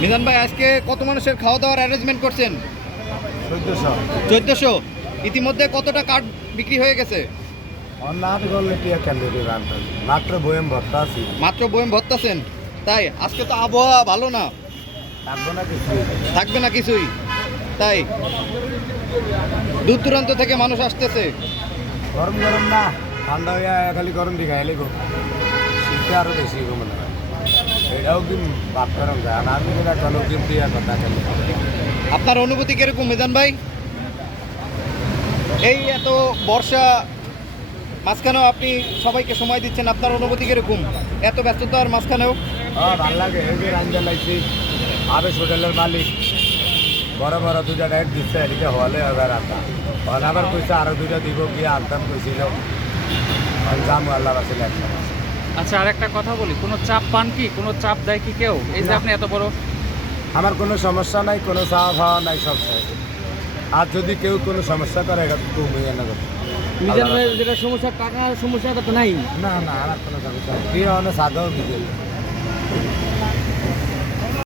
মিজান ভাই আজকে কত মানুষের খাওয়া দাওয়ার অ্যারেঞ্জমেন্ট করছেন? চোদ্দশো। ইতিমধ্যে কতটা কার্ড বিক্রি হয়ে গেছে? মাত্র বয়েম ভর্তা আছি। মাত্র বয়েম ভরতাছেন তাই আজকে তো আবহাওয়া ভালো না। থাকব না কিছুই। তাই দূর দূরান্ত থেকে মানুষ আসতেছে। গরম গরম না ঠান্ডা হয়ে খালি গরম দিকে এলে গো। শীতে আরও বেশি মনে হয়। এটাও কি বাপ গরম যায়। আর আমি যেটা কোনো কিন্তু ইয়া কথা খালি আপনার অনুভূতি কীরকম মিজান ভাই? এই এত বর্ষা মাঝখানেও আপনি সবাইকে সময় দিচ্ছেন আপনার অনুভূতি কীরকম? এত ব্যস্ততার মাঝখানেও? ভালো লাগে লাগছি আবেশ হোটেলের মালিক। বড় বড় দুটা ডাইট দিচ্ছে এদিকে হলে এবার আনতাম হল আবার কইছে আরও দুটা দিব গিয়ে আনতাম কইছিল। যাম আল্লাহ আসলে একটা আচ্ছা আর একটা কথা বলি। কোনো চাপ পান কি? কোনো চাপ দেয় কি কেউ? এই যে আপনি এত বড় আমার কোনো সমস্যা নাই কোনো চাপ হওয়া নাই সব আর যদি কেউ কোনো সমস্যা করে এটা তো তুমি জানা। কথা মিজান ভাইয়ের যেটা সমস্যা টাকার সমস্যা তো নাই। না না আমার কোনো সমস্যা কি দিতে